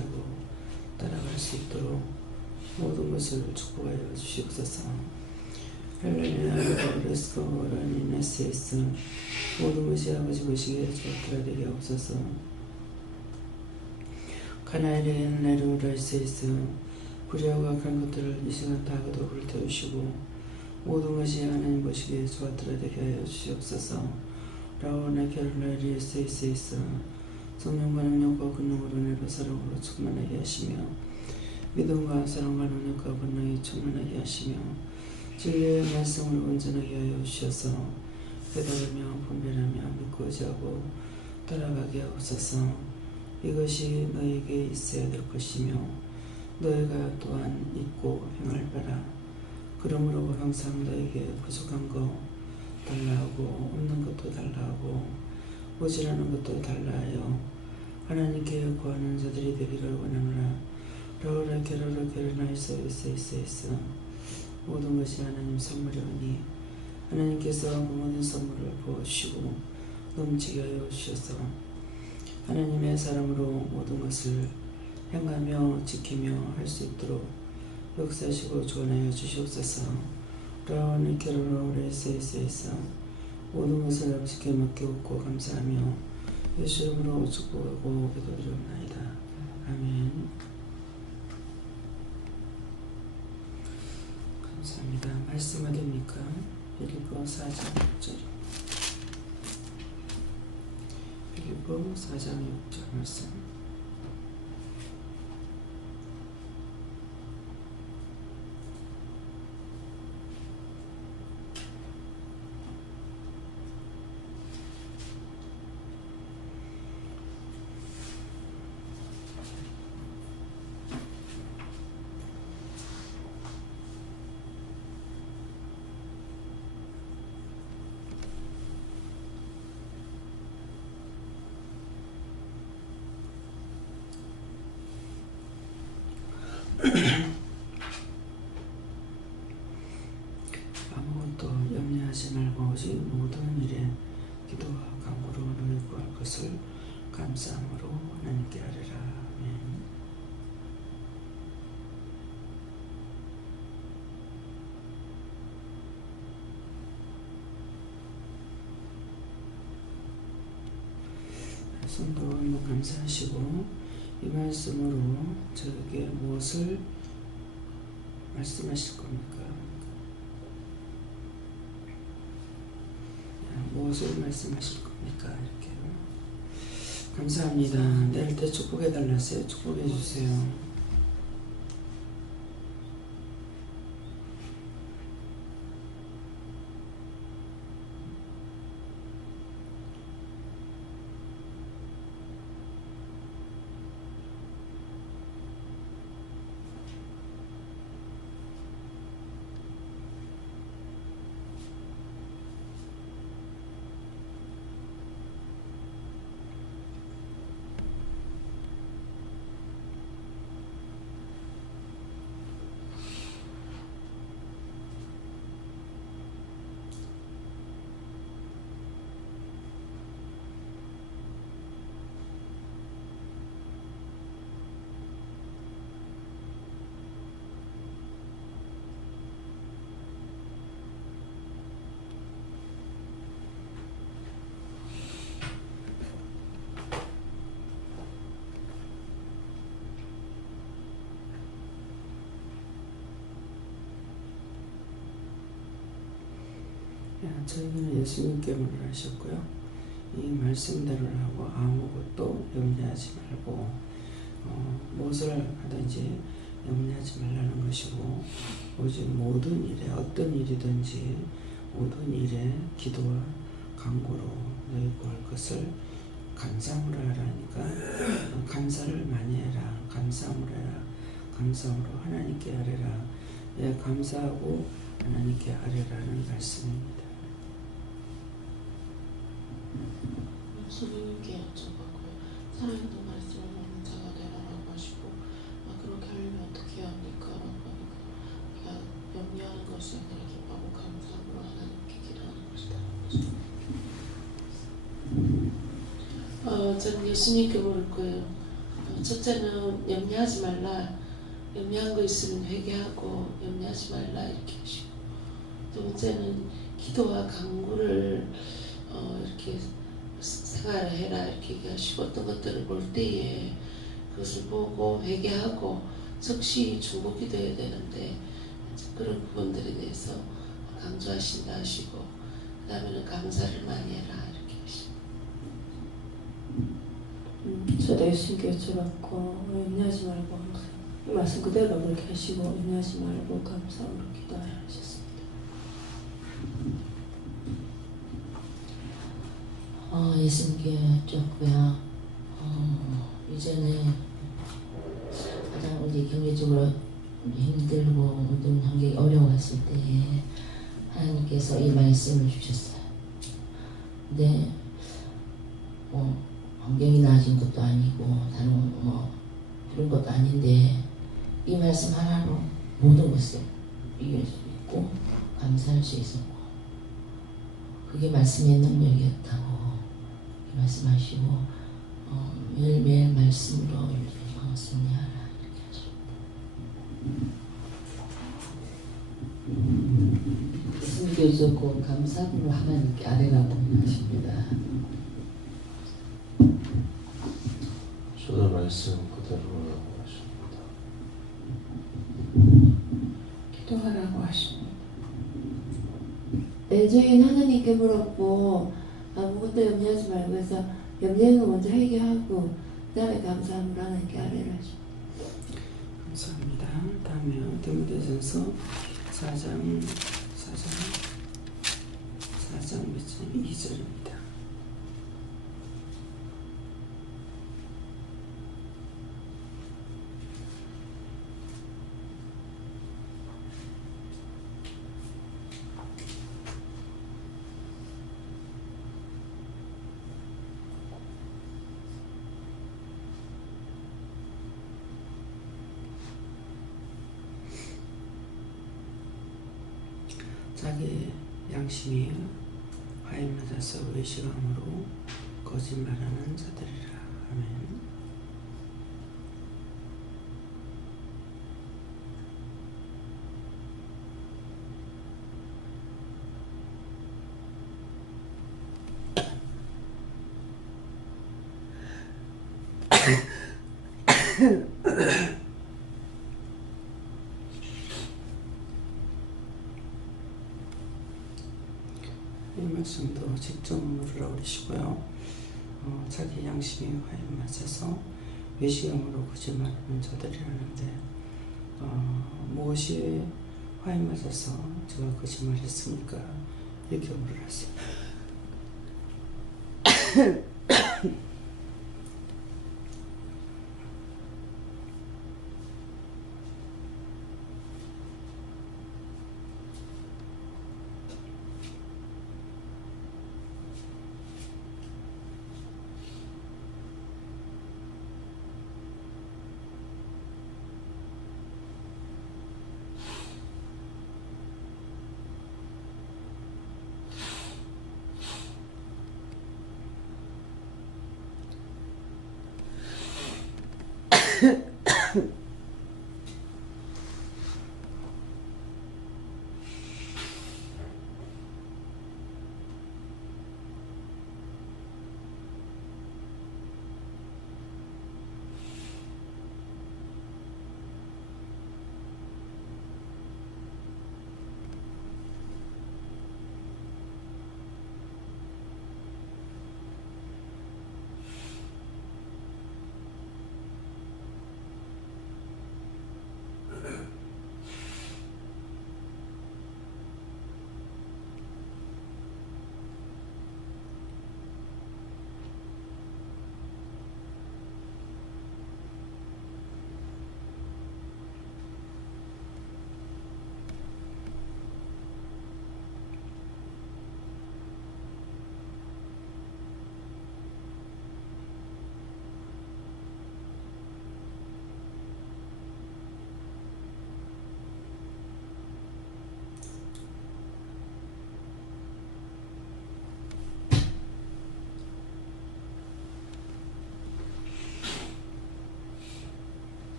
깨달고 따라갈 수 있도록 모든 것을 축복하여 주시옵소서. 할렐루야. 레스코 라니네스에스 모든 것이 아버지 보시기에 좋더라 되게 없어서 가나엘의 네루라이스에스 불의하고 악한 것들을 이 시간 다 그도 불태우시고 모든 것이 하나님 보시기에 좋았더라 되게 하여 주시옵소서. 라오나 캐롤라리에스에스 성령과 능력과 권능으로 내로 사랑으로 충만하게 하시며 믿음과 사랑과 능력과 권능이 충만하게 하시며 진리의 말씀을 온전하게 하여 주셔서 깨달으며 분별하며 믿고 의지하고 따라가게 하옵소서. 이것이 너에게 있어야 될 것이며 너희가 또한 잊고 행할 바라. 그러므로 항상 너에게 부족한 거 달라하고 없는 것도 달라하고 모자라는 것도 달라하여 하나님께 구하는 자들이 되기를 원하노라. 라오라 게라라 게르나이스에스 모든 것이 하나님 선물이오니 하나님께서 그 모든 선물을 부어주시고 넘치게 하여 주셔서 하나님의 사람으로 모든 것을 행하며 지키며 할 수 있도록 역사하시고 조언하여 주시옵소서. 라오니 게라라레스에스 모든 것을 아버지께 맡겨옵고 감사하며 예수 이름으로 축복하고 기도드리옵나이다. 아멘. 감사합니다. 말씀 어디입니까? 빌립보 4장 6절. 빌립보 4장 6절 말씀. 아무것도 염려하지 말고 오직 모든 일에 기도와 간구로 너희 구할 것을 감사함으로 하나님께 아뢰라. 아멘. 성도 한번 감사하시고 이 말씀으로 저에게 무엇을 말씀하실 겁니까? 무엇을 말씀하실 겁니까? 이렇게 감사합니다. 내릴 때 축복해 달라세요. 축복해 주세요. 저희는 예수님께 물으셨고요. 이 말씀대로를 하고 아무것도 염려하지 말고 무엇을 하든지 염려하지 말라는 것이고 오직 모든 일에 어떤 일이든지 모든 일에 기도와 간구로 너희 구할 것을 감사함으로 하라니까 감사를 많이 해라. 감사함으로 해라. 감사함으로 하나님께 아뢰라. 예, 감사하고 하나님께 아뢰라는 말씀입니다. 예수님께 여쭤봤고요. 살아있는 말씀을 먹는 자가 되라라고 하시고 그렇게 하려면 어떻게 해야 합니까? 라고 하니까 염려하는 것이 아니라 기뻐하고 감사함으로 하나님께 기도하는 것이다. 저는 예수님께 물을 거예요. 첫째는 염려하지 말라, 염려한 거 있으면 회개하고 염려하지 말라 이렇게 하시고, 두 번째는 기도와 간구를 이렇게 생활을 해라 이렇게 얘기하시고, 어떤 것들을 볼 때에 그것을 보고 회개하고 즉시 중보기도해야 되는데 그런 부분들에 대해서 강조하신다 하시고, 그 다음에는 감사를 많이 해라 이렇게 하시고. 저도 예수님께 여쭤봤고 염려하지 말고 항상 이 말씀 그대로 그렇게 하시고 염려하지 말고 감사로 기도하라 하셨습니다. 예수님께 여쭙고요. 이전에 가장 이제 경제적으로 힘들고 어떤 환경이 어려웠을 때에 하나님께서 이 말씀을 주셨어요. 근데 환경이 나아진 것도 아니고 다른 그런 것도 아닌데 이 말씀 하나로 모든 것을 이길 수 있고 감사할 수 있었고, 그게 말씀의 능력이었다고 말씀하시고 매일매일 말씀으로 승리하라 이렇게 하십니다. 예수님께 여쭙고 감사함으로 하나님께 아뢰라고 하십니다. 저도 말씀 그대로라고 하십니다. 기도하라고 하십니다. 네, 저희는 하나님께 물었고 아무것도 염려하지 말고 해서 염려는 거 먼저 해결하고 그 다음에 감사함으로 하나님께 아뢰라 하십니다. 감사합니다. 다음에 디모데전서 4장 2절입니다. 자기 양심이 화에 맞아서 외식함으로 거짓말하는 자들이라. 아멘. 이 말씀도 직전으로 올리시고요. 자기 양심이 화에 맞아서 외식함으로 거짓말하는 자들이라는데 무엇이 화에 맞아서 제가 거짓말했습니까? 이렇게 물어봤어요.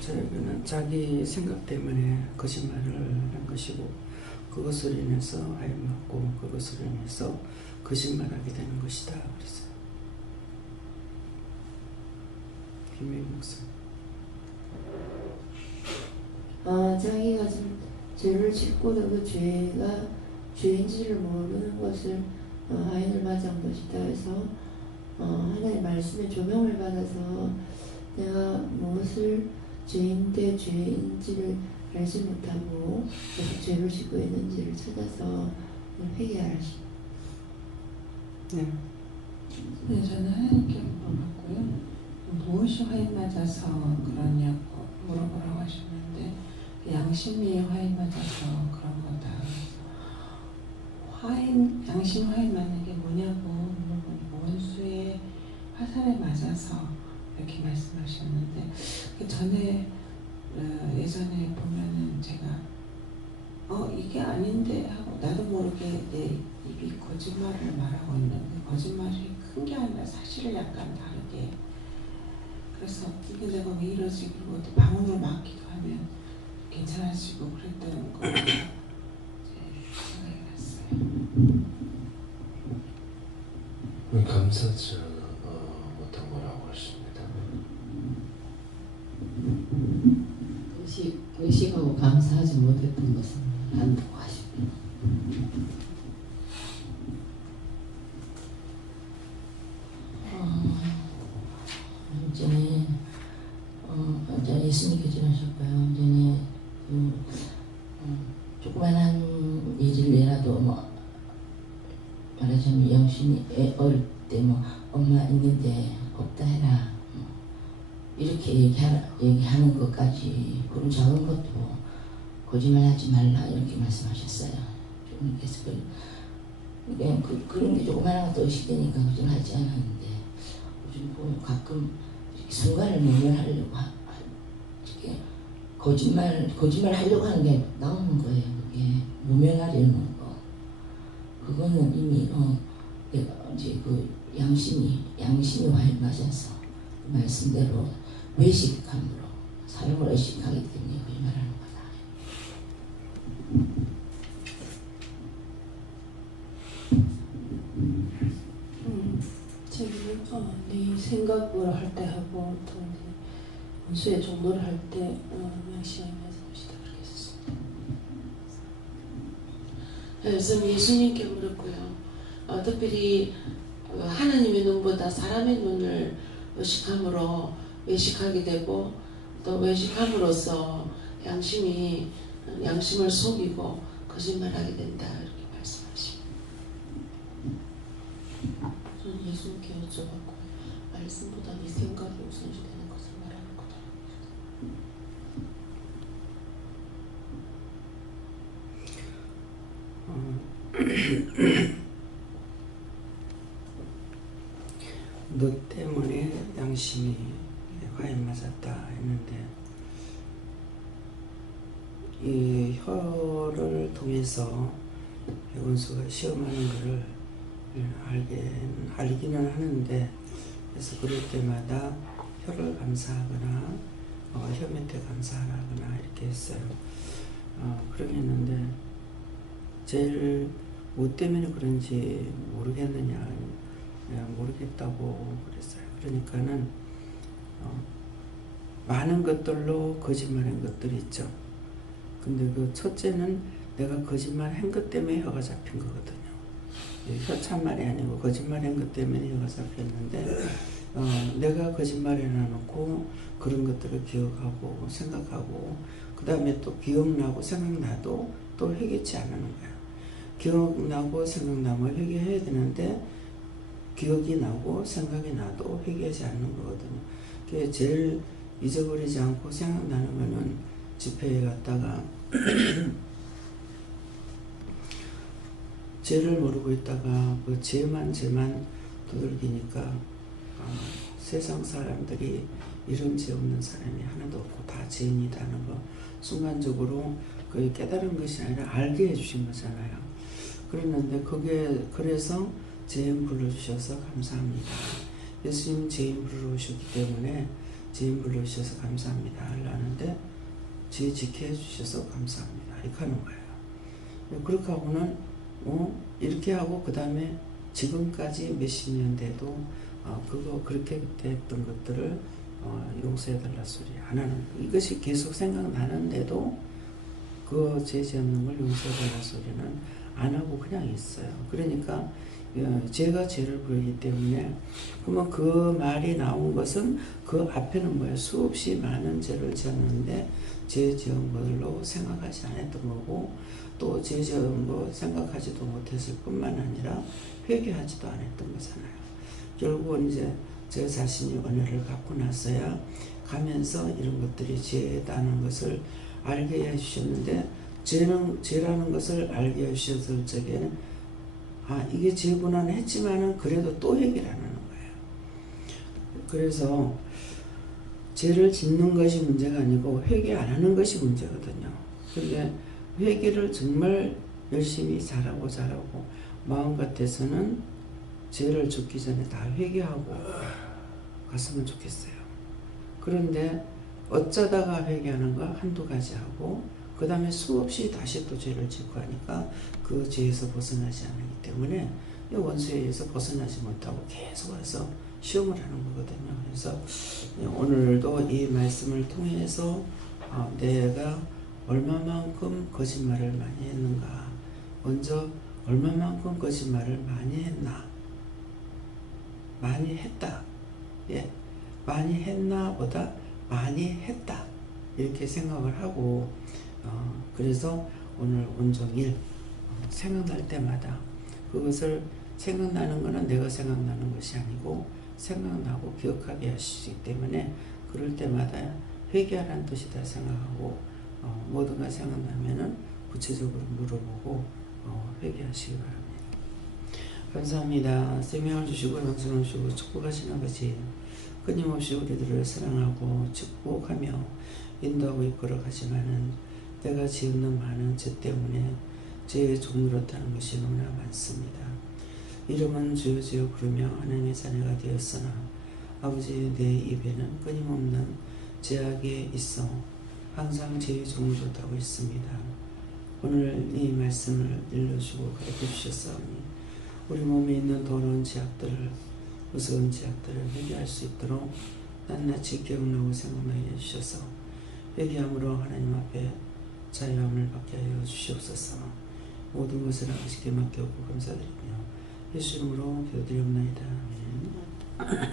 저에게는 자기 생각 때문에 거짓말을 한 것이고 그것으로 인해서 하임받고 그것으로 인해서 거짓말하게 되는 것이다 그랬어요. 김혜희 목사. 자기가 지금 죄를 짓고도 그 죄가 죄인지를 모르는 것을 하인을 맞이한 것이다. 그래서 하나님의 말씀에 조명을 받아서 내가 무엇을 죄인데 죄인지를 알지 못하고 계속 죄를 짓고 있는지를 찾아서 회개하시. 네. 네, 저는 하나님께 물어봤고요. 무엇이 화인 맞아서 그러냐고 물어보라고 하셨는데 양심이 화인 맞아서 그런 거다. 양심 화인 맞는 게 뭐냐고 물어보니까 원수의 화살에 맞아서 이렇게 말씀하셨는데 그 전에 예전에 보면은 제가 이게 아닌데 하고 나도 모르게 내 입이 거짓말을 말하고 있는 그 거짓말이 큰 게 아니라 사실을 약간 다르게 그래서 이게 내가 왜 이러지 그리고 또 방언으로 막기도 하면 괜찮아지고 그랬던 거 이제 생각이 났어요. 감사하지 못한 거라고 하십니다. 의식하고 감사하지 못했던 것은 안다고 하십니다. 완전히 예수님께 지나셨고요. 완전히 조그만한 일이라도 말하자면 영신이 어릴 때 엄마 있는데 없다 해라 이렇게 얘기하는 것까지 그런 작은 것도 거짓말하지 말라 이렇게 말씀하셨어요. 주님께서 그런 게 조그만한 것도 의식되니까 거짓말하지 않았는데 요즘 보면 가끔 순간을 모면하려고 이렇게 거짓말 하려고 하는 게 나오는 거예요. 그게 모면하려는 거. 그거는 이미 내가 이제 그 양심이 화에 맞아서 그 말씀대로 외식함으로 사람을 의식하기 때문에 거짓말하는 거다. 제가 네 생각으로 할 때 하고 또 이제 원수의 정도를 할 때 양심이 맞은 것이다 그렇게 했었습니다. 그래서 예수님께 물었고요. 특별히 하나님의 눈보다 사람의 눈을 의식함으로 외식하게 되고 또 외식함으로써 양심을 속이고 거짓말하게 된다 이렇게 말씀하십니다. 저는 예수님께 여쭤봤고 말씀보다 네 생각이 우선시되는 것을 말하는 거다. 너 때문에 양심이 화인 맞았다 했는데 이 혀를 통해서 원수가 시험하는 것을 알기는 하는데 그래서 그럴 때마다 혀를 감사하거나 혀 밑에 감사하거나 이렇게 했어요. 그러게 했는데 제일 뭐 때문에 그런지 모르겠느냐 모르겠다고 그랬어요. 그러니까는 많은 것들로 거짓말한 것들이 있죠. 근데 그 첫째는 내가 거짓말한 것 때문에 혀가 잡힌 거거든요. 혀 참말이 아니고 거짓말한 것 때문에 혀가 잡혔는데 내가 거짓말해 놔놓고 그런 것들을 기억하고 생각하고 그 다음에 또 기억나고 생각나도 또 회개치 않는 거예요. 기억나고 생각나면 회개해야 되는데 기억이 나고 생각이 나도 회개하지 않는 거거든요. 그게 제일 잊어버리지 않고 생각나는 거는 집회에 갔다가 죄를 모르고 있다가 그 죄만 두들기니까 세상 사람들이 이런 죄 없는 사람이 하나도 없고 다 죄인이다는 거 순간적으로 그 깨달은 것이 아니라 알게 해주신 거잖아요. 그랬는데 그래서 죄인 불러주셔서 감사합니다. 예수님 죄인 불러오셨기 때문에 죄인 불러주셔서 감사합니다 하려는데 죄 지켜 주셔서 감사합니다 이렇게 하는 거예요. 그렇게 하고는 이렇게 하고 그 다음에 지금까지 몇십 년 돼도 그렇게 됐던 것들을 용서해달라 소리 안 하는, 이것이 계속 생각나는데도 그 죄 없는 걸 용서해달라 소리는 안 하고 그냥 있어요. 그러니까 죄가 죄를 부르기 때문에 그러면 그 말이 나온 것은 그 앞에는 뭐예요? 수없이 많은 죄를 지었는데 죄 지은 걸로 생각하지 않았던 거고 또 죄 지은 거 생각하지도 못했을 뿐만 아니라 회개하지도 않았던 거잖아요. 결국은 이제 저 자신이 은혜를 갖고 나서야 가면서 이런 것들이 죄다는 것을 알게 해주셨는데 죄라는 것을 알게 해주셨을 적에는 이게 죄구나는 했지만은 그래도 또 회개를 안 하는 거예요. 그래서 죄를 짓는 것이 문제가 아니고 회개 안 하는 것이 문제거든요. 근데 회개를 정말 열심히 잘하고 마음 같아서는 죄를 짓기 전에 다 회개하고 갔으면 좋겠어요. 그런데 어쩌다가 회개하는가 한두 가지 하고 그 다음에 수없이 다시 또 죄를 짓고 하니까 그 죄에서 벗어나지 않기 때문에 원수에 의해서 벗어나지 못하고 계속 와서 시험을 하는 거거든요. 그래서 오늘도 이 말씀을 통해서 내가 얼마만큼 거짓말을 많이 했는가, 먼저 얼마만큼 거짓말을 많이 했나, 많이 했다, 많이 했나 보다 많이 했다 이렇게 생각을 하고 그래서 오늘 온종일 생각날 때마다 그것을 생각나는 것은 내가 생각나는 것이 아니고 생각나고 기억하게 하시기 때문에 그럴 때마다 회개하라는 뜻이다 생각하고 뭐든가 생각나면은 구체적으로 물어보고 회개하시기 바랍니다. 감사합니다. 생명을 주시고 영생을 주시고 축복하시는 것이 끊임없이 우리들을 사랑하고 축복하며 인도하고 이끌어가지만은 내가 지은 많은 죄 때문에 죄의 종노릇하는 것이 너무나 많습니다. 이름은 주여 주여 부르며 하나님의 자녀가 되었으나 아버지 내 입에는 끊임없는 죄악이 있어 항상 죄의 종노릇하고 있습니다. 오늘 이 말씀을 일러주고 가르쳐 주셨사오니 우리 몸에 있는 더러운 죄악들을 무서운 죄악들을 회개할 수 있도록 낱낱이 기억나고 생각나게 해주셔서 회개함으로 하나님 앞에 자유함을 받게 하여 주시옵소서. 모든 것을 아버지께 맡겼고 감사드리며 예수 이름으로 기도드리옵나이다. 아멘.